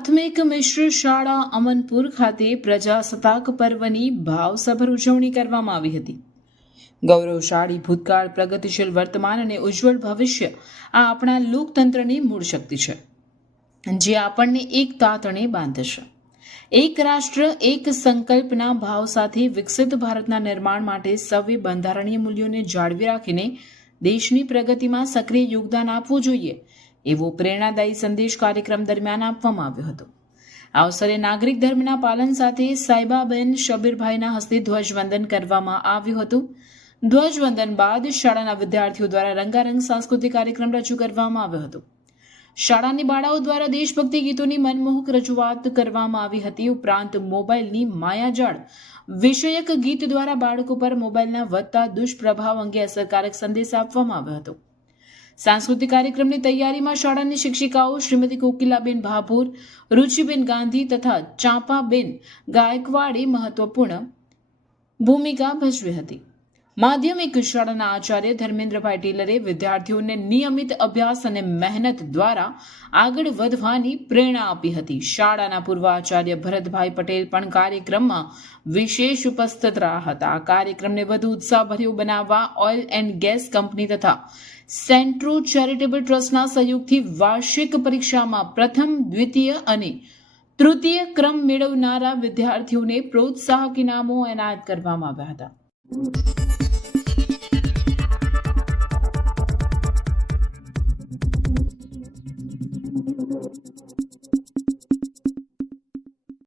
પ્રાથમિક મિશ્ર શાળા અમનપુર ખાતે પ્રજાસત્તાક પર્વની ભાવસભર ઉજવણી કરવામાં આવી હતી. ગૌરવશાળી ભૂતકાળ, પ્રગતિશીલ વર્તમાન અને ઉજ્જવળ ભવિષ્ય આ આપણા લોકતંત્રની મૂળ શક્તિ છે, જે આપણને એક તાતણે બાંધશે. એક રાષ્ટ્ર, એક સંકલ્પના ભાવ સાથે વિકસિત ભારતના નિર્માણ માટે સૌએ બંધારણીય મૂલ્યોને જાળવી રાખીને દેશની પ્રગતિમાં સક્રિય યોગદાન આપવું જોઈએ એવો પ્રેરણાદાયી સંદેશ કાર્યક્રમ દરમિયાન આપવામાં આવ્યો હતો. આ અવસરે નાગરિક ધર્મના પાલન સાથે સાયબાબેન શબીરભાઈના હસ્તે ધ્વજવંદન કરવામાં આવ્યું હતું. ધ્વજવંદન બાદ શાળાના વિદ્યાર્થીઓ દ્વારા રંગારંગ સાંસ્કૃતિક કાર્યક્રમ રજૂ કરવામાં આવ્યો હતો. શાળાની બાળાઓ દ્વારા દેશભક્તિ ગીતોની મનમોહક રજૂઆત કરવામાં આવી હતી. ઉપરાંત મોબાઈલની માયાજાળ વિષયક ગીત દ્વારા બાળકો પર મોબાઈલના વધતા દુષ્પ્રભાવ અંગે અસરકારક સંદેશ આપવામાં આવ્યો હતો. સાંસ્કૃતિક કાર્યક્રમની તૈયારીમાં શાળાની શિક્ષિકાઓ શ્રીમતી કોકિલાબેન ભાભોર, રુચિબેન ગાંધી તથા ચાંપાબેન ગાયકવાડે મહત્વપૂર્ણ ભૂમિકા ભજવી હતી. માધ્યમિક શાળાના આચાર્ય ધર્મેન્દ્રભાઈ ટેલરે વિદ્યાર્થીઓને નિયમિત અભ્યાસ અને મહેનત દ્વારા આગળ વધવાની પ્રેરણા આપી હતી. શાળાના પૂર્વ આચાર્ય ભરતભાઈ પટેલ પણ કાર્યક્રમમાં વિશેષ ઉપસ્થિત રહ્યા હતા. આ કાર્યક્રમને વધુ ઉત્સાહભર્યું બનાવવા ઓઇલ એન્ડ ગેસ કંપની તથા સેન્ટ્રો ચેરિટેબલ ટ્રસ્ટના સહયોગથી વાર્ષિક પરીક્ષામાં પ્રથમ, દ્વિતીય અને તૃતીય ક્રમ મેળવનારા વિદ્યાર્થીઓને પ્રોત્સાહક ઇનામો એનાયત કરવામાં આવ્યા હતા.